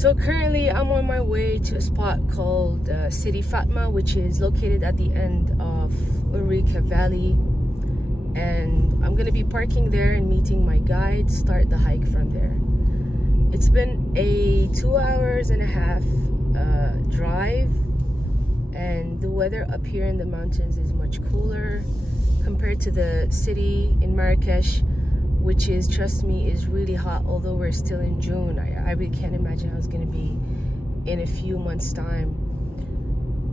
So currently I'm on my way to a spot called Setti Fadma, which is located at the end of Ourika Valley, and I'm gonna be parking there and meeting my guide, start the hike from there. It's been a 2 hours and a half drive, and the weather up here in the mountains is much cooler compared to the city in Marrakesh, which is, trust me, is really hot. Although we're still in June, I really can't imagine how it's gonna be in a few months time.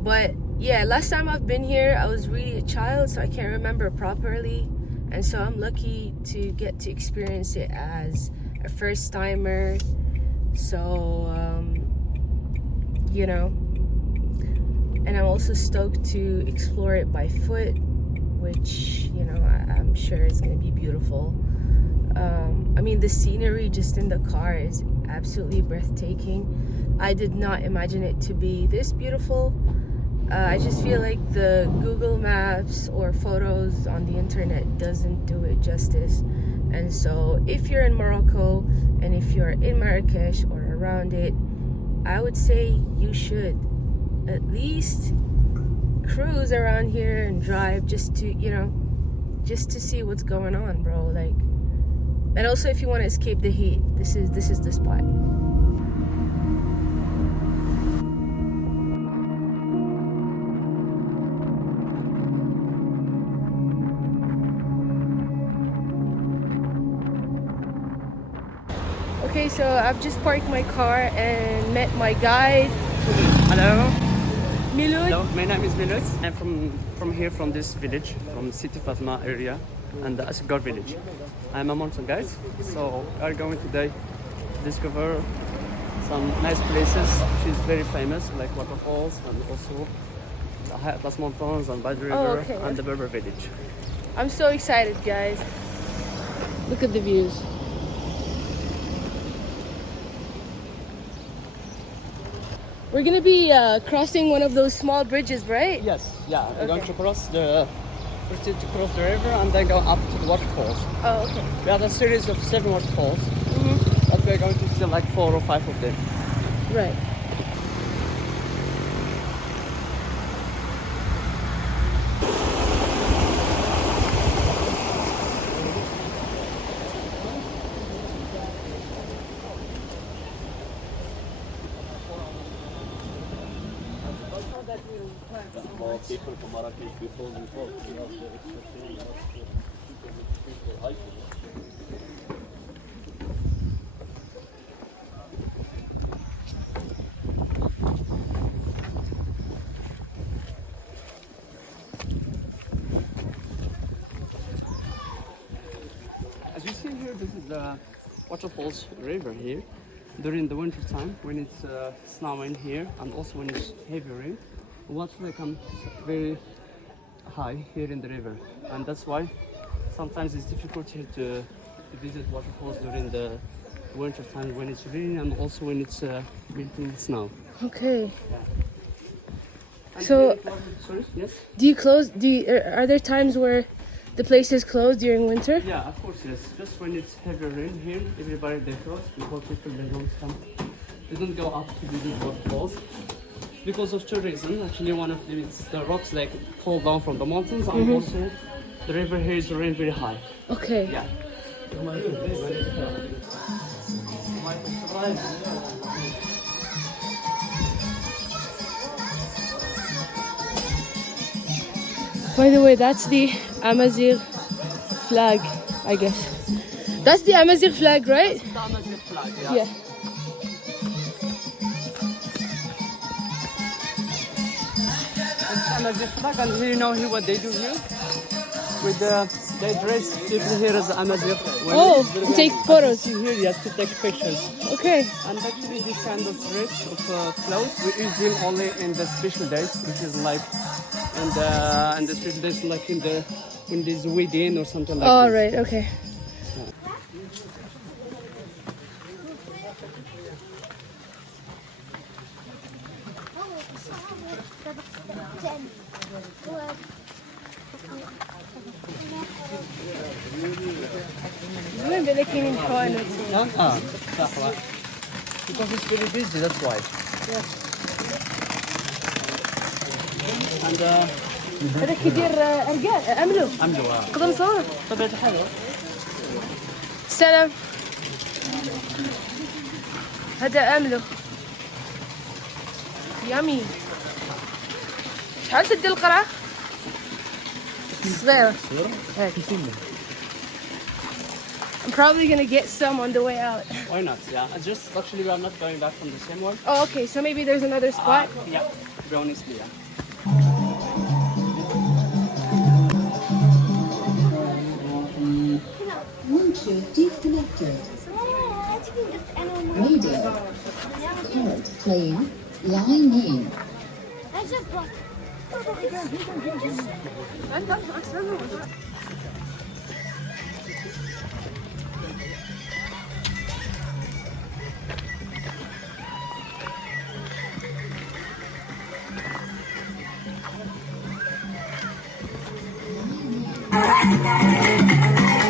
But yeah, last time I've been here I was really a child, so I can't remember properly, and so I'm lucky to get to experience it as a first timer. So you know, and I'm also stoked to explore it by foot, which, you know, I'm sure is gonna be beautiful. I mean, the scenery just in the car is absolutely breathtaking. I did not imagine it to be this beautiful. I just feel like the Google Maps or photos on the internet doesn't do it justice. And so if you're in Morocco and if you're in Marrakesh or around it, I would say you should at least cruise around here and drive just to, you know, just to see what's going on, bro. Like, and also if you want to escape the heat, this is the spot. Okay, so I've just parked my car and met my guide. Hello. Miloud. Hello, my name is Miloud. I'm from here, from this village, from Setti Fadma area and the Asghar village. I'm a mountain guide, so we are going today to discover some nice places. She's very famous, like waterfalls and also the high Atlas mountains and Bad River and the Berber village. I'm so excited, guys. Look at the views. We're gonna be crossing one of those small bridges, right? Yes, yeah. We're going to cross the river and then go up to the waterfalls. Oh, okay. We have a series of 7 waterfalls, but we're going to see like 4 or 5 of them. Right. People from Marrakesh before we talk, we have the expertise for hiking. As you see here, this is the waterfalls river here. During the winter time, when it's snowing here, and also when it's heavy rain, water becomes very high here in the river, and that's why sometimes it's difficult here to visit waterfalls during the winter time when it's raining and also when it's melting snow. Okay. And So, sorry, yes? Are there times where the place is closed during winter? Yeah, of course, yes. Just when it's heavy rain here, everybody they close because people they don't go up to visit waterfalls. Because of 2 reasons. Actually, one of them is the rocks like fall down from the mountains, and also the river here is very, very high. Okay. Yeah. By the way, that's the Amazigh flag, I guess. That's the Amazigh flag, right? The Amazigh flag, yeah. Yeah. Amazigh flag, and here you know here what they do here with they dress people here as Amazigh. Oh, to take photos. See here, yes, to take pictures. Okay. And actually, this kind of dress of clothes we use them only in the special days, which is like in the special days, like in this wedding or something like All this. right. Okay. زين بالك من صح. Because it's very busy, that's why. And هذاك يدير ارجال املو عملوا نقدر نصور طبيعة الحال. سلام هذا املو يامي شحال تدي القرعه صغيره هاك I'm probably gonna get some on the way out. Why not? Yeah, it's just actually we are not going back from the same one. Oh, okay, so maybe there's another spot. Yeah, to be honestly, yeah. Bluetooth disconnected. Radio. Current playing. Line in. I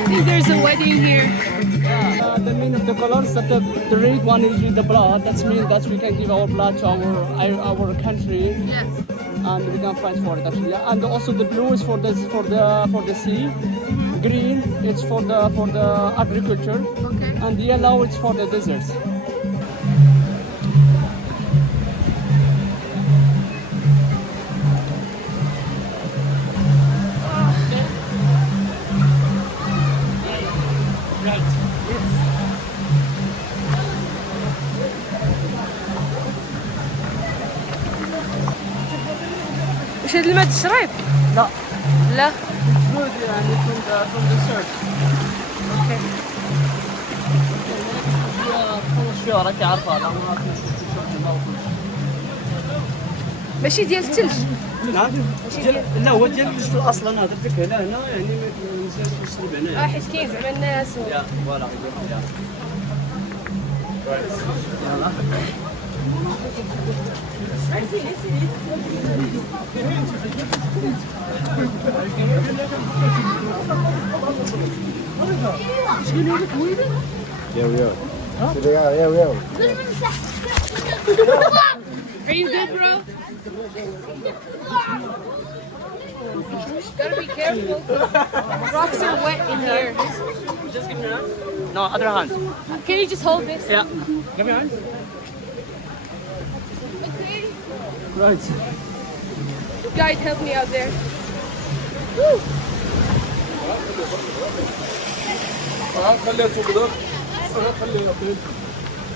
think there's a wedding here. The meaning of the colors that the red one is with the blood. That means that we can give our blood to our country, Yes. and we can fight for it actually. Yeah. And also the blue is for the sea. Green it's for the agriculture, Okay. and the yellow it's for the deserts. Right. وش هاد الماء تشرب؟ لا. لا. Good يعني from the desert. اوكي. خلص شوية راكي عارفة لا ما ماشي ديال الثلج. نعم. لا هو ديال الجسر اصلا هذا الفكرة هنا يعني مزيان توصل هنا. حيت كاين زعما الناس يا فوالا يا. يلا. Are you good, bro? Gotta be careful. Rocks are wet in here. Just give me your hand. No, other hand. Can you just hold this? Yeah. Give me your hand. Okay. Right. Guide, help me out there. Woo.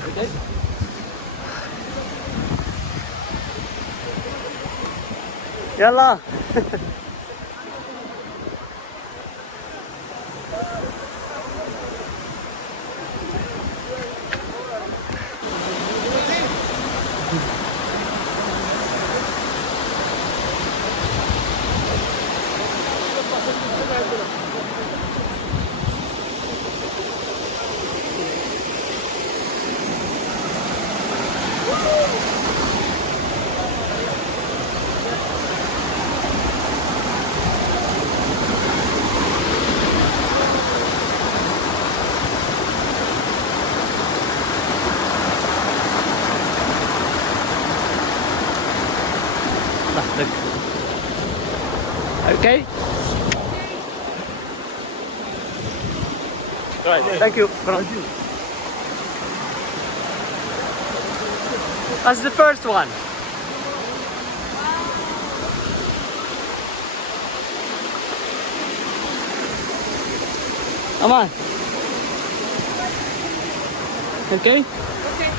Okay. يلا. Okay. Right. Thank you. That's the first one. Come on. Okay. Okay.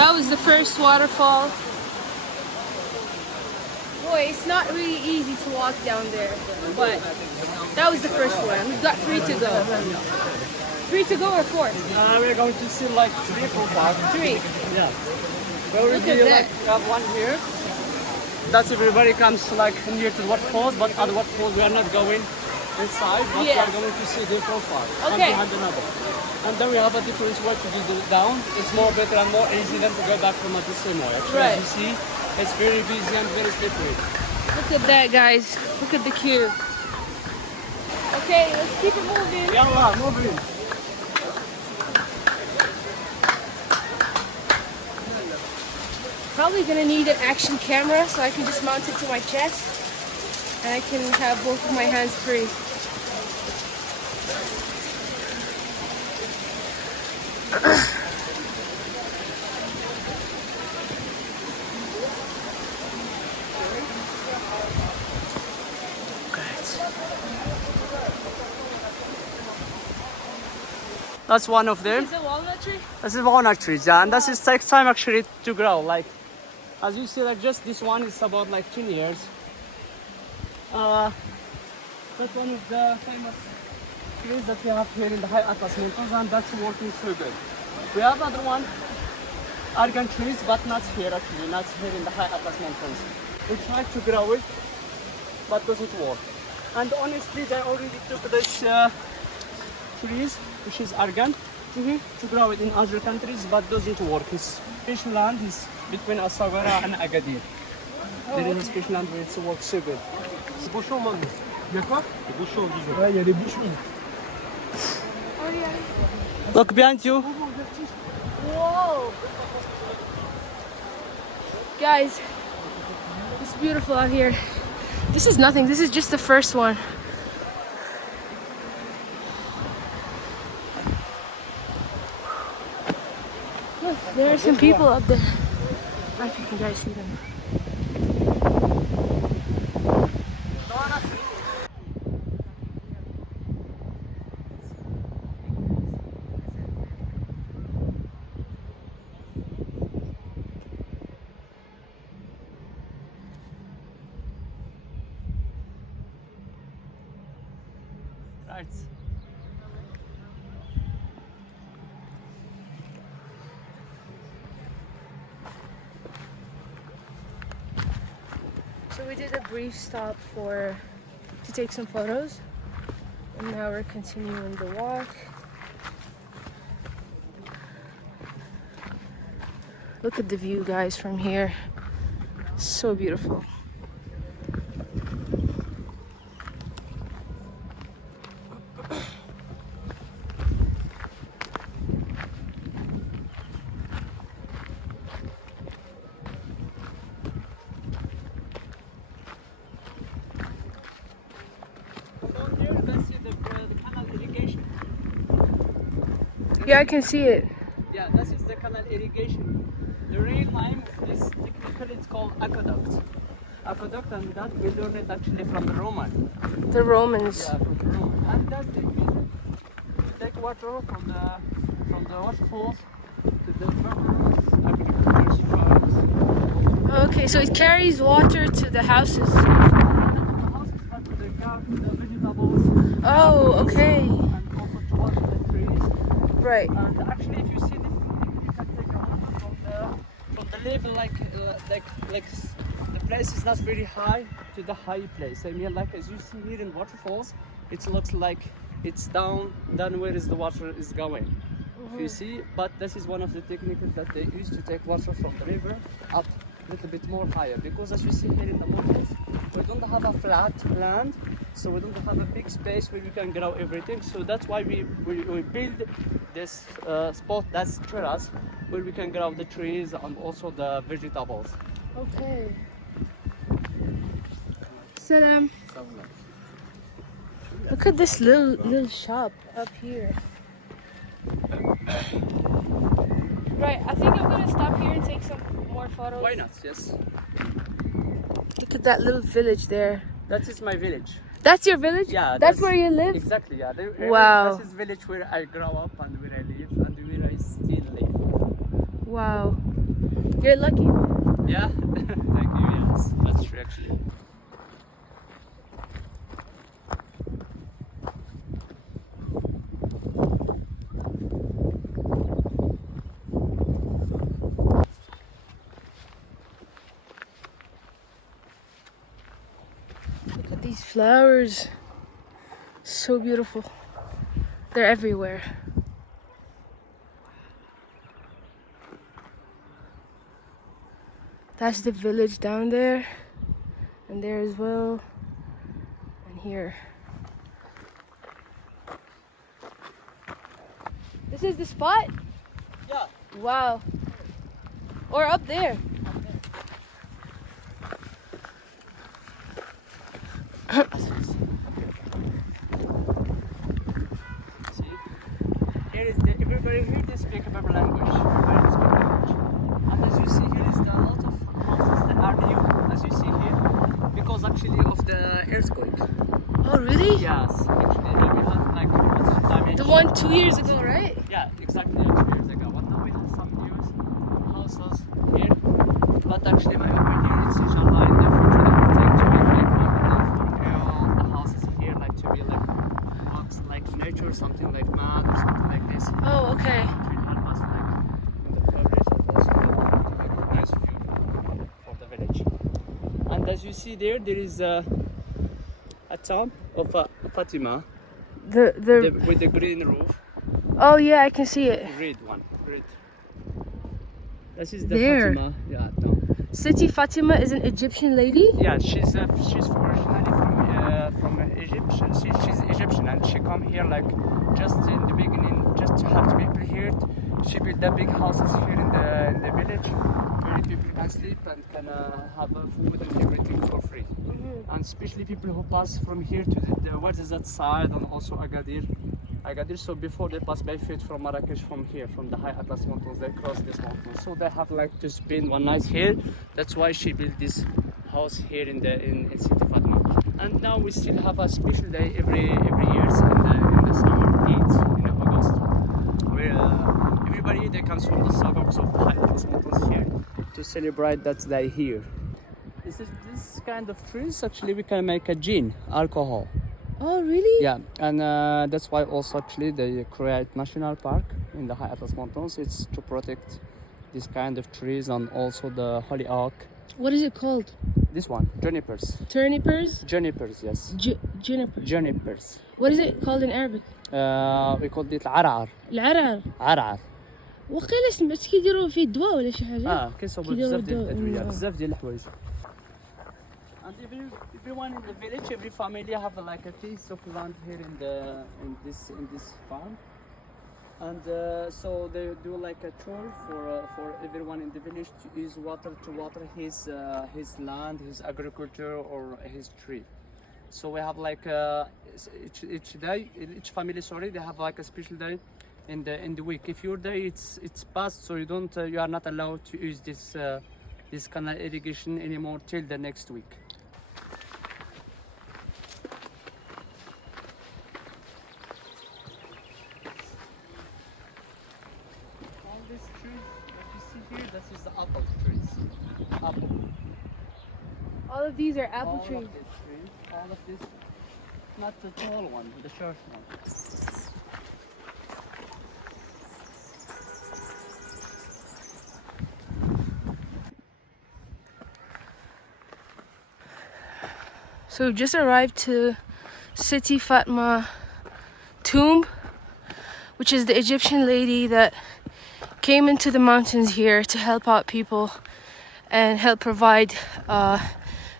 That was the first waterfall. Boy, it's not really easy to walk down there, but that was the first one. We've got 3 to go. 3 to go or 4? We're going to see like 3 or 4. 3. Yeah. We already Look at that. like have one here. That's everybody comes like near to waterfalls, but other waterfalls we are not going inside, but we Yeah. are going to see them from far. Okay. And another. And then we have a different way to do it down. It's more better and more easy than to go back from the same way. Actually, Right. as you see, It's very busy and very slippery. Look at that, guys. Look at the queue. Okay, let's keep it moving. Yalla, moving. Probably gonna need an action camera so I can just mount it to my chest and I can have both of my hands free. That's one of them. Is it walnut tree? This is walnut trees, yeah, and this is takes time actually to grow. Like, as you see, like just this one is about like 10 years. That's one of the famous trees that we have here in the high Atlas Mountains, and that's working so good. We have other one, argan trees, but not here actually, not here in the high Atlas Mountains. We tried to grow it, but doesn't work. And honestly, they already took this trees, which is argan, to grow it in other countries, but doesn't work. It's special land is between Asawara and Agadir. There is a special land where it works so good. C'est bouchon maintenant. Il y a quoi? Les bouchons, disons. Ouais, il y a les bouchons. Look behind you. Whoa! Guys, it's beautiful out here. This is nothing. This is just the first one. Look, there are some people up there. I don't know if you guys see them. Right. So we did a brief stop to take some photos, and now we're continuing the walk. Look at the view, guys, from here. So beautiful. Down here, let's see the canal irrigation. Yeah, I can see it. Yeah, this is the canal irrigation. The real name of this technical is called aqueduct. Aqueduct, and that we learned it actually from the Roman. The Romans. Yeah, from the Roman. And that's the reason to take water from the waterfalls to the farmers, agriculture farms. Okay, so it carries water to the houses. The houses have the garden, the vegetables. Oh, okay. And also to water the trees. Right. And actually, if you see this, you can take a water from the level like the place is not very high to the high place. I mean, like as you see here in waterfalls, it looks like it's down where is the water is going. If you see, but this is one of the techniques that they use to take water from the river up a little bit more higher, because as you see here in the mountains, we don't have a flat land, so we don't have a big space where we can grow everything. So that's why we build this spot, that's terrace, where we can grow the trees and also the vegetables. Okay. Salam. Look at this little shop up here. Right, I think I'm gonna stop here and take some more photos. Why not? Yes. Look at that little village there. That is my village. That's your village? Yeah. That's where you live? Exactly, yeah. Wow. This is village where I grow up and where I live and where I still live. Wow. You're lucky. Yeah? Thank you, yes. That's true actually. Look at these flowers. So beautiful. They're everywhere. That's the village down there, and there as well, and here. This is the spot? Yeah. Wow. Or up there. See? Here is everybody here they speak a language. Everybody speak language. And as you see here is the lot of houses that are new, as you see here, because actually of the earthquake. Oh, really? Yes, actually we had like damage. The one 2 years ago, right? Yeah, exactly 2 years ago. But now we have some new houses here. But actually my opinion is inshallah in the future they will take to make like one for all the houses here, like to be like looks like nature, something like mud or something like this. Oh, okay. It will help us like in the progress and also to make a nice view for the village. And as you see there is a tomb of Fatima with the green roof. Oh yeah, I can see it. Red one. Red. This is the There. Fatima. Yeah, no. Setti Fadma is an Egyptian lady? Yeah, she's originally from Egypt. She's Egyptian and she come here like just in the beginning, just to have people here. She built the big houses here in the village where people can sleep and can have food and everything for free. And especially people who pass from here to the what is that side, and also Agadir. So before they pass by foot from Marrakesh, from here, from the high Atlas mountains, they cross this mountain. So they have like to spend one night here. That's why she built this house here in Setti Fadma. And now we still have a special day every year in the summer heat in August, where everybody that comes from the suburbs of the high Atlas mountains here to celebrate that day here. This kind of trees actually we can make a gin, alcohol. Oh, really? Yeah, and that's why also actually they create national park in the high Atlas mountains. It's to protect this kind of trees and also the holy oak. What is it called? This one, junipers. Junipers? Junipers, yes. Juniper. Junipers. What is it called in Arabic? We call it العرعر. العرعر. عرعر. وقيلا سمعت كيديروا فيه دواء ولا شي حاجة؟ كيصوبوا بزاف ديال الأدوية، بزاف ديال الحوايج. And everyone in the village, every family have like a piece of land here in this farm, and so they do like a tour for everyone in the village to use water to water his land, his agriculture or his tree. So we have like each day, each family, sorry, they have like a special day in the week. If your day it's past, so you are not allowed to use this canal irrigation anymore till the next week. All these trees that you see here, this is the apple trees. Apple. All of these are apple All trees. of these trees, all of this, not the tall one, the short one. So we've just arrived to Setti Fadma tomb, which is the Egyptian lady that came into the mountains here to help out people and help provide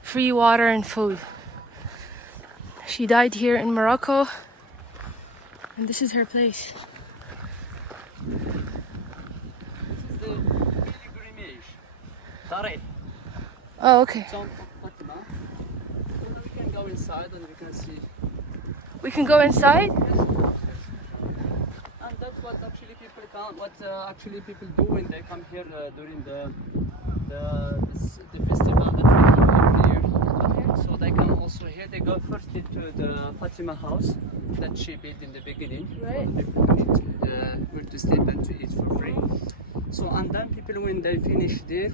free water and food. She died here in Morocco, and this is her place. This is the pilgrimage. Tarikh. Oh, okay. Tomb of Fatima. And we can go inside and we can see. We can go inside? And that's what actually people actually people do when they come here during the festival that we have every year. Okay. So they come also here. They go first into the Fatima house that she built in the beginning. Right. For the people who need where to sleep and to eat for free. So and then people when they finish there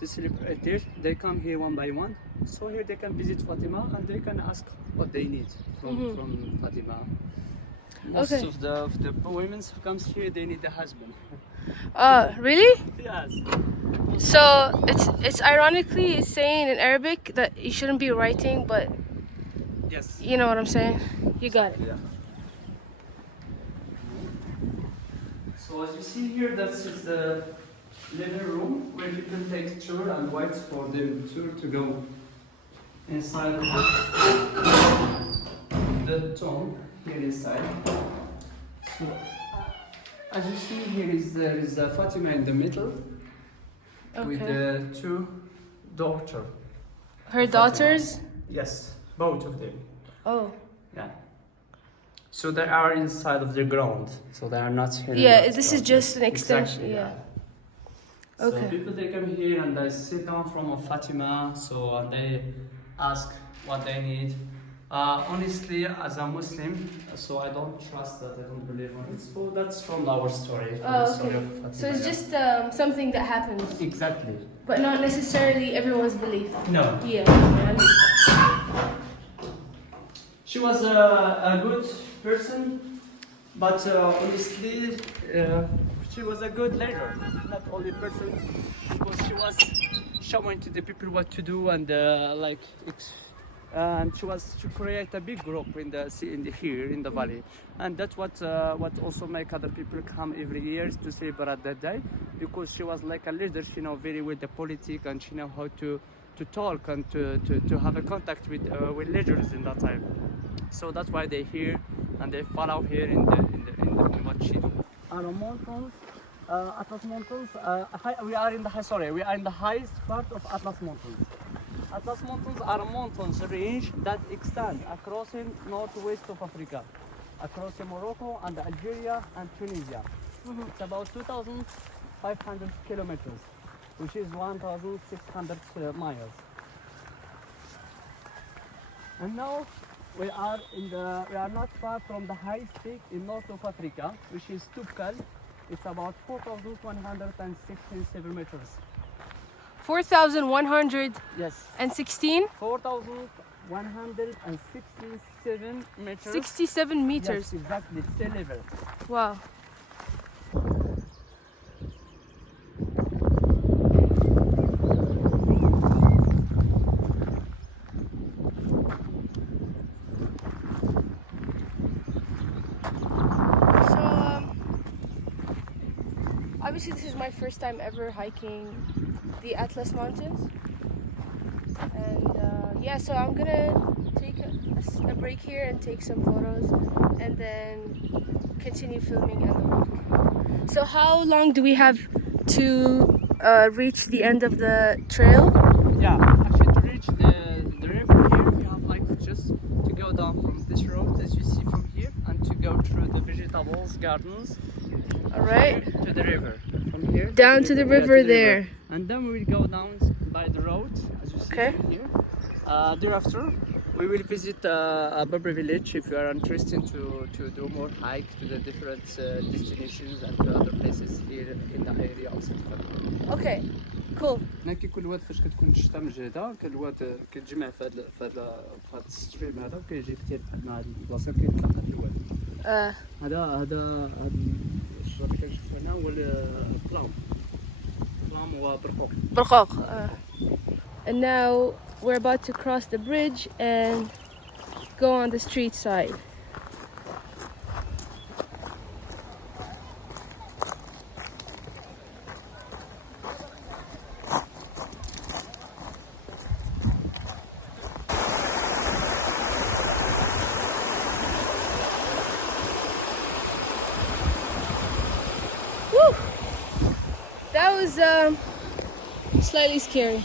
to celebrate there, they come here one by one. So here they can visit Fatima and they can ask what they need from Fatima. Most Okay. of the women who comes here, they need a husband. Really? Yes. So it's ironically it's saying in Arabic that you shouldn't be writing, but Yes. you know what I'm saying? You got it. Yeah. So as you see here, that's just the living room where you can take tour and wait for the tour to go inside the tomb here inside. So, as you see here there is Fatima in the middle with the two daughters. Her daughters? Yes, both of them. Oh. Yeah. So they are inside of the ground, so they are not here. Yeah, this is just an extension. Exactly, yeah. So Okay. people they come here and they sit down in front of Fatima, so and they ask what they need. Honestly, as a Muslim, so I don't trust that, I don't believe on it. So that's from our story. From the story of Fatima. So it's just something that happens, Exactly. but not necessarily everyone's belief. No. Yeah, I understand. She was a good person, but honestly, she was a good leader, not only person, because she was showing to the people what to do and and she create a big group in the here in the valley, and that's what also make other people come every year to celebrate that day, because she was like a leader. She know very well the politics and she know how to talk and to have a contact with leaders in that time. So that's why they here and they follow here in what she do. Our mountains, Atlas Mountains. We are in the highest part of Atlas Mountains. Atlas Mountains are a mountains range that extend across in northwest of Africa, across Morocco and Algeria and Tunisia. It's about 2,500 kilometers, which is 1,600 miles. And now we are not far from the highest peak in north of Africa, which is Toubkal. It's about 4,167 meters. 4,116? Yes. 4,167 meters. 67 meters. Yes, exactly. Sea level. Wow. Obviously this is my first time ever hiking the Atlas Mountains, and yeah, so I'm gonna take a break here and take some photos and then continue filming and the walk. So how long do we have to reach the end of the trail? Yeah, actually to reach the river here, we have like just to go down from this road as you see from here and to go through the vegetables gardens. Alright. To the river. From here. Down to the river there. And then we will go down by the road, as you see from here. Thereafter, we will visit a Berber village if you are interested to do more hike to the different destinations and to other places here in the area of Setti Fadma. Okay, cool. هناك كل واد فاش كتكون الشتا مجهده كل واد كتجمع في هذا الستريم هذا وكيجي كثير بحال مع هذه البلاصه كيتلاقى في الواد. هذا الشجر اللي كنشوف هنا هو البلام وبرقوق. برقوق. And now we're about to cross the bridge and go on the street side. Woo! That was slightly scary.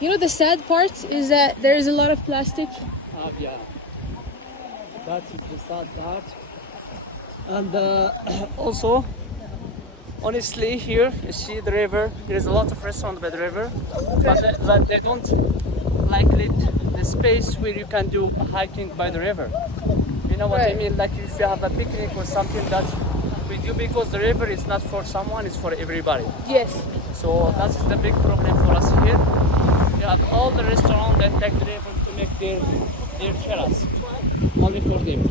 You know the sad part is that there is a lot of plastic. Yeah, that is the sad part. And also, honestly, here you see the river. There is a lot of restaurants by the river, but they don't like the space where you can do hiking by the river. You know what I mean? Like if you have a picnic or something that we do, because the river is not for someone, it's for everybody. Yes. So that's the big problem for us here. You have all the restaurants that take the river to make their terrace only for them.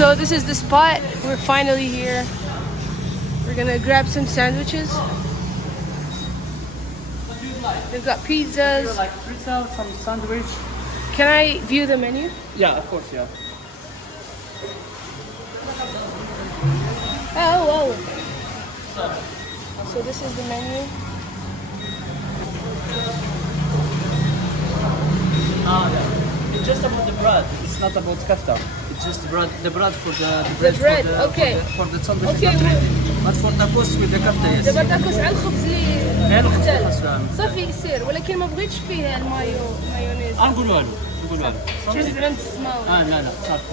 So this is the spot. We're finally here. We're gonna grab some sandwiches. They've got pizzas. Like pizza, some sandwich. Can I view the menu? Yeah, of course, yeah. Oh, so this is the menu. It's just about the bread. It's not about kafta. It's just the bread for the bread, okay. For the sandwich Okay, is not ready. But for the course with the kafta, yes. دابا تاكل على الخبز اللي الخبز مختلف. الأسلام. صافي يصير ولكن ما بغيتش فيه المايونيز. نقولوا له. شي زعما تسمعوا. لا صافي.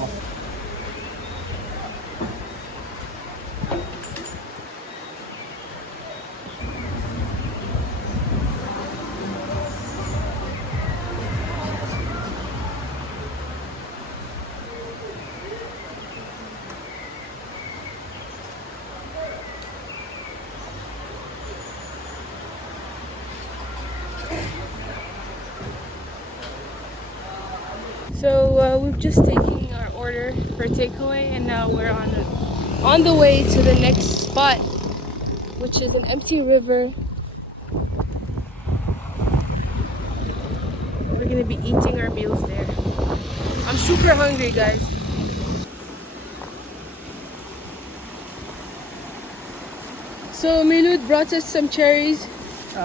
So we've just taken our order for takeaway, and now we're on the way to the next spot, which is an empty river. We're gonna be eating our meals there. I'm super hungry, guys. So Miloud brought us some cherries.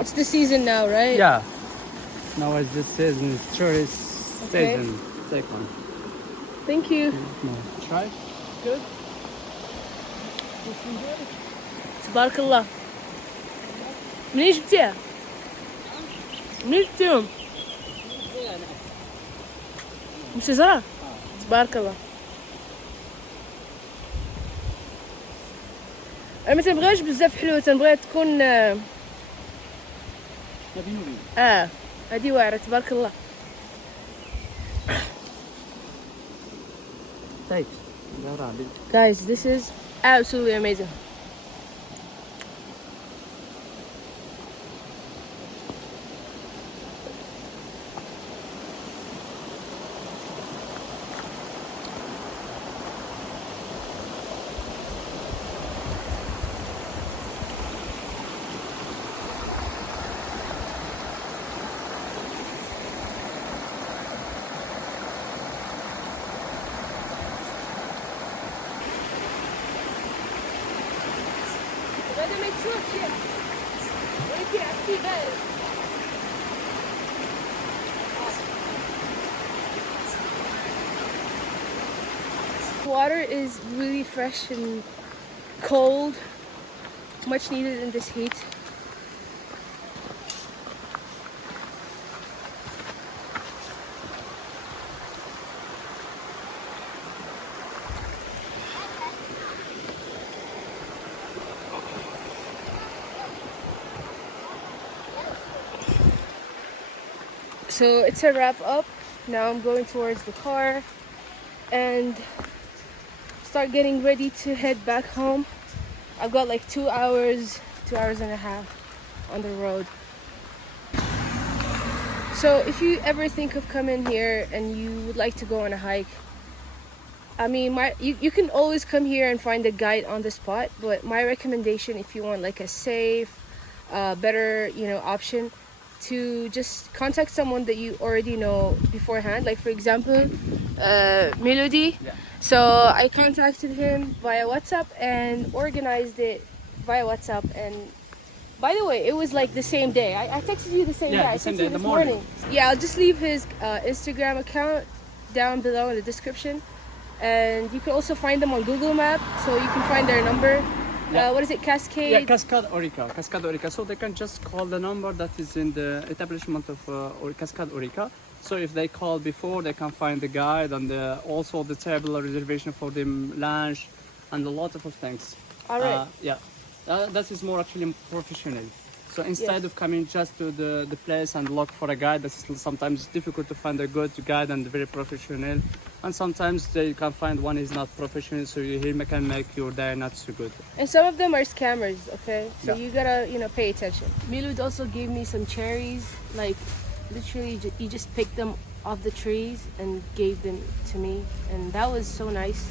It's the season now, right? Yeah. Now it's this season, it's tourist Okay. season. Take one. Thank you. No. Try. Good. تبارك الله. منين جبتيها؟ منين جبتيهم؟ من شجرة؟ تبارك الله. أنا ما تنبغيهاش بزاف حلوة، تنبغيها تكون هادي واعرة تبارك الله. Take. Guys, this is absolutely amazing. Water is really fresh and cold, much needed in this heat. So it's a wrap up. Now I'm going towards the car and start getting ready to head back home. I've got like 2 hours and a half on the road. So if you ever think of coming here and you would like to go on a hike, I mean, you can always come here and find a guide on the spot, but my recommendation, if you want like a safe, better, option, to just contact someone that you already know beforehand. Like for example, Melody. Yeah. So I contacted him via WhatsApp and organized it via WhatsApp. And by the way, it was like the same day. I texted you the same day. Yeah, I the same texted day, you the this morning. Yeah, I'll just leave his Instagram account down below in the description. And you can also find them on Google Maps, so you can find their number. Yeah. What is it, Cascade? Yeah, Cascade Ourika. So they can just call the number that is in the establishment of Cascade Ourika. So if they call before, they can find the guide and also the table reservation for the lunch and a lot of things. All right. Yeah, that is more actually professional. So instead Yes. of coming just to the place and look for a guide, that's sometimes difficult to find a good guide and very professional. And sometimes they can find one is not professional, so he can make your day not so good. And some of them are scammers, okay? So Yeah. you gotta, pay attention. Miloud also gave me some cherries. Like, literally, he just picked them off the trees and gave them to me. And that was so nice.